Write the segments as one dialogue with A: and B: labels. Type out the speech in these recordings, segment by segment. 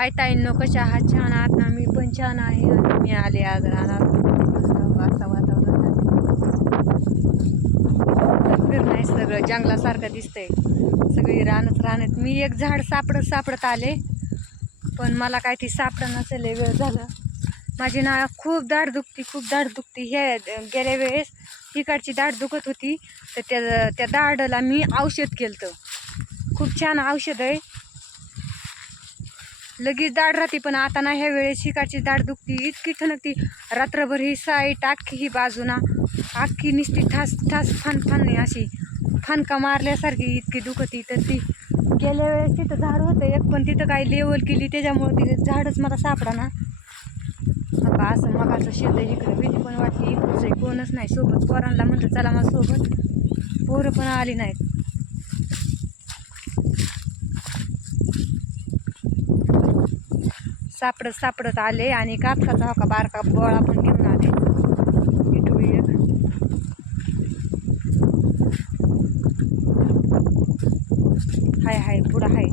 A: हाय ताईंनो कशा आहात छान आहात ना मी पण छान आहे. आणि मी आले आज राहणार असं वातावरण फिरणं आहे सगळं जंगलासारखं दिसतंय. सगळी रानच राहण्यात मी एक झाड सापडत सापडत आले पण मला काय ती सापडं नसेल वेळ झालं. माझी ना खूप दाढ दुखती खूप दाढ दुखती. हे गेल्या वेळेस इकडची दाढ दुखत होती तर त्या त्या दाढला मी औषध केलं खूप छान औषध आहे. लगेच दाढ राहते पण आता ना ह्या वेळेस शिकाची दाढ दुखती इतकी ठणकती. रात्रभर ही साईट अख्खी ही बाजूना अख्खी निसती ठास ठास फान फान नाही अशी. फानका मारल्यासारखी इतकी दुखती तर ती गेल्या वेळेस तिथं झाड होतं एक पण तिथं काही लेवल केली त्याच्यामुळं तिथे झाडच मला सापडा ना. आता असं मगाचं शेत इकडं भीती पण वाटली इकडचं कोणच नाही सोबत पोरांना म्हटलं चला मग सोबत. पोरं पण आली नाहीत. सापडत सापडत आले आणि कापसाचा होका बारका बोळा पण घेऊन आले. एक हाय हाय पुढं हाय.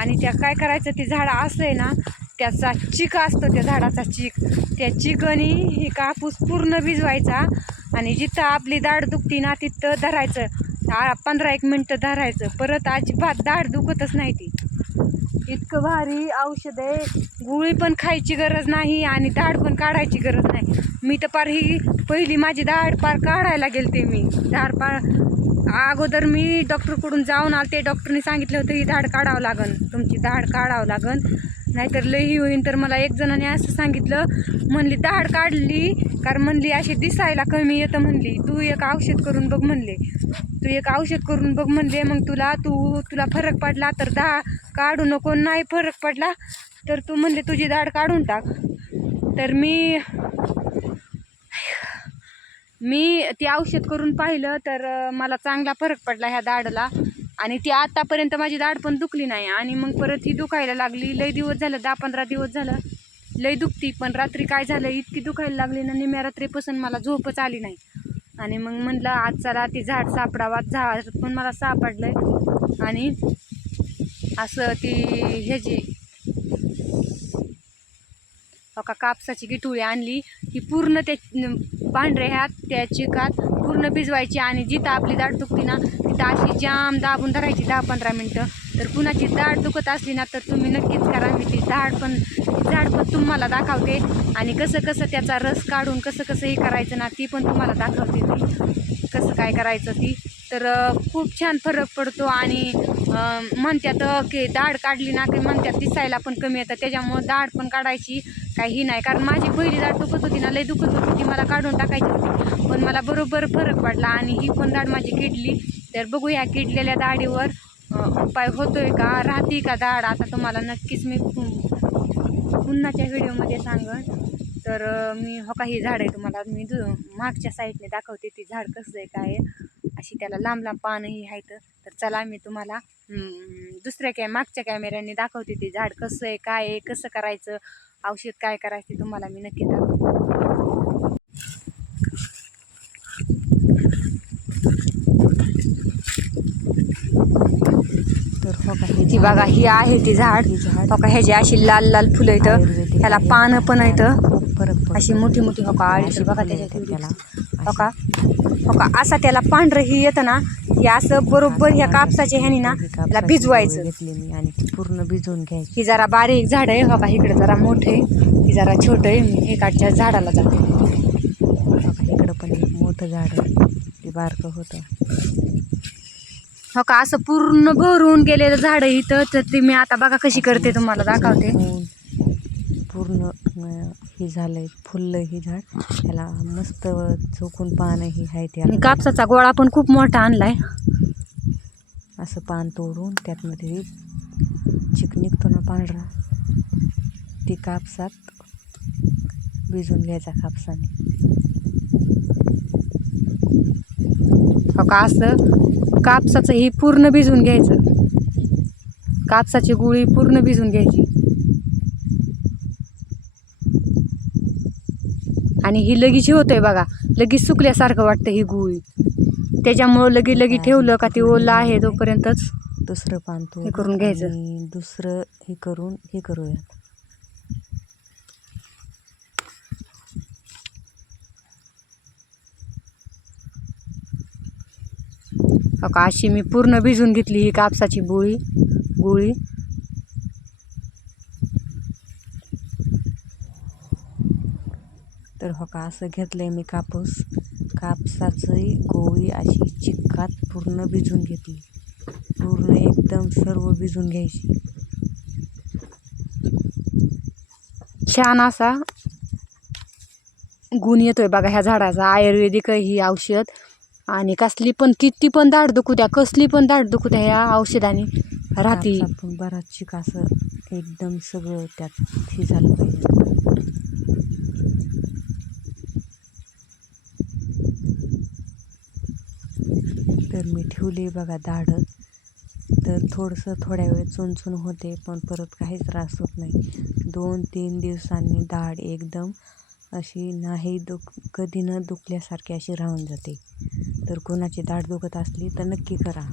A: आणि त्या काय करायचं ते झाड असं आहे ना त्याचा चिक असतो त्या झाडाचा चिक. त्या चिकनी हे कापूस पूर्ण भिजवायचा आणि जिथं आपली दाढ दुखती ना तिथं धरायचं. पंधरा एक मिनटं धरायचं. परत अजिबात दाढ दुखतच नाही ती. इतकं भारी औषध आहे. गुळी पण खायची गरज नाही आणि दाढ पण काढायची गरज नाही. मी तर पार ही पहिली माझी दाढ पार काढायला गेलते मी. दाढ पार अगोदर मी डॉक्टरकडून जाऊन आलते. डॉक्टरने सांगितलं होतं ही दाढ काढावं लागन. तुमची दाढ काढावं लागन. नाहीतर लई होईन. तर मला एक जणाने असं सांगितलं म्हणली दाढ काढली. कारण म्हणली अशी दिसायला कमी येतं म्हणली. तू एक औषध करून बघ म्हणले. तू एक औषध करून बघ म्हणले. मग तुला तू तुला फरक पडला तर दा काढू नको. नाही फरक पडला तर तू म्हणले तुझी दाढ काढून टाक. तर मी मी ते औषध करून पाहिलं तर मला चांगला फरक पडला ह्या दाढला. आणि ती आतापर्यंत माझी दाढ पण दुखली नाही. आणि मग परत ही दुखायला लागली. लई दिवस झालं दहा पंधरा दिवस झालं. लई दुखती. पण रात्री काय झालं इतकी दुखायला लागली ना निम्या रात्रीपासून मला झोपच आली नाही. आणि मग म्हणलं आज चला ती झाड सापडावा. झाड पण मला सापडलंय. आणि असं ती ह्याची हो कापसाची गिटुळी आणली. ही पूर्ण त्या पांढऱ्या ह्यात त्या चिकात पूर्ण भिजवायची आणि जिथं आपली दाढ दुखती ना तिथं अशी जाम दाबून धरायची दहा पंधरा मिनटं. तर कुणाची दाट दुखत असली ना तर तुम्ही नक्कीच करा. मी ती दाढ पण झाड पण तुम्हाला दाखवते. आणि कसं कसं त्याचा रस काढून कसं कसं हे करायचं ना ती पण तुम्हाला दाखवते ती. कसं काय करायचं ती. तर खूप छान फरक पडतो आणि म्हणतात की दाढ काढली ना की म्हणतात दिसायला पण कमी येतं. त्याच्यामुळं दाढ पण काढायची काही नाही. कारण माझी पहिली दाढ दुखत होती ना लई दुखत होती ती मला काढून टाकायची होती. पण मला बरोबर फरक पडला आणि ही पण दाढ माझी किडली. तर बघूया किडलेल्या दाढीवर उपाय होतोय का? राहते का दाढ? आता तुम्हाला नक्कीच मी पुन्हाच्या व्हिडिओमध्ये सांगन. तर मी हो काही झाड आहे तुम्हाला मी दु मागच्या साईडने दाखवते ती झाड कसं आहे काय अशी त्याला लांब लांब पानंही आहेत. तर चला मी तुम्हाला दुसऱ्या कॅ मागच्या कॅमेऱ्याने दाखवते ते झाड कसं आहे काय आहे कसं करायचं औषध काय करायचं ते तुम्हाला मी नक्की दाखवते.
B: तर हो का
A: ती बघा ही आहे ती झाड.
B: ही
A: का ह्याची अशी लाल लाल फुलं येतं ह्याला. पानं पण येतं. अशी मोठी मोठी हो का अशी बघा त्याच्यात
B: येतात त्याला.
A: हो का हो का? असा त्याला पांढरं ही येतं ना हे असं बरोबर ह्या कापसाच्या ह्यानी ना
B: ही
A: त्याला भिजवायचं.
B: घेतली मी आणि ती पूर्ण भिजवून घ्यायची.
A: ही जरा बारीक झाड आहे हो का? इकडे जरा मोठे ही जरा छोट आहे मी एकाच्या झाडाला जाते.
B: हो इकडं पण एक मोठं झाड आहे. ते बारकं होतं.
A: हो का? असं पूर्ण भरून गेलेलं झाड आहे इथं तर ते मी आता बघा कशी करते तुम्हाला दाखवते.
B: पूर्ण अं, हे झालंय फुललं हे झाड. त्याला मस्त चौकून पानं ही आहे
A: मी
B: त्याला
A: कापसाचा गोळा पण खूप मोठा आणलाय.
B: असं पान तोडून त्यातमध्ये चिक निघतो ना पांढरा. ती कापसात भिजून घ्यायचा कापसाने.
A: का असं? कापसाचं ही पूर्ण भिजवून घ्यायचं. कापसाची गुळी पूर्ण भिजवून घ्यायची. आणि ही लगीच होतं आहे बघा. लगीच सुकल्यासारखं वाटतं ही गुळी. त्याच्यामुळं लगी लगी ठेवलं का ती ओलं आहे तोपर्यंतच
B: दुसरं पान हे
A: करून घ्यायचं.
B: दुसरं हे करून हे करूया
A: अशी मी पूर्ण भिजून घेतली ही कापसाची बोळी गोळी.
B: तर हो का असं आहे मी कापूस. कापसाची गोळी अशी चिक्कात पूर्ण भिजून घेतली. पूर्ण एकदम सर्व भिजून घ्यायची.
A: छान असा गुण येतोय बघा ह्या झाडाचा. आयुर्वेदिक ही औषध. आणि कसली पण किती पण दाढ दुखू द्या कसली पण दाढ दुखू द्या ह्या औषधाने राहते
B: पण बराच चिक असं एकदम सगळं त्यात हे झालं पाहिजे. तर मी ठेवली बघा दाढत तर थोडंसं थोड्या वेळ चुनचुन होते पण परत काहीच त्रास होत नाही. दोन तीन दिवसांनी दाढ एकदम अशी नाही दुख कधी न दुखल्यासारखी अशी राहून जाते. तर कोणाची दाढ दुखत असली तर नक्की करा.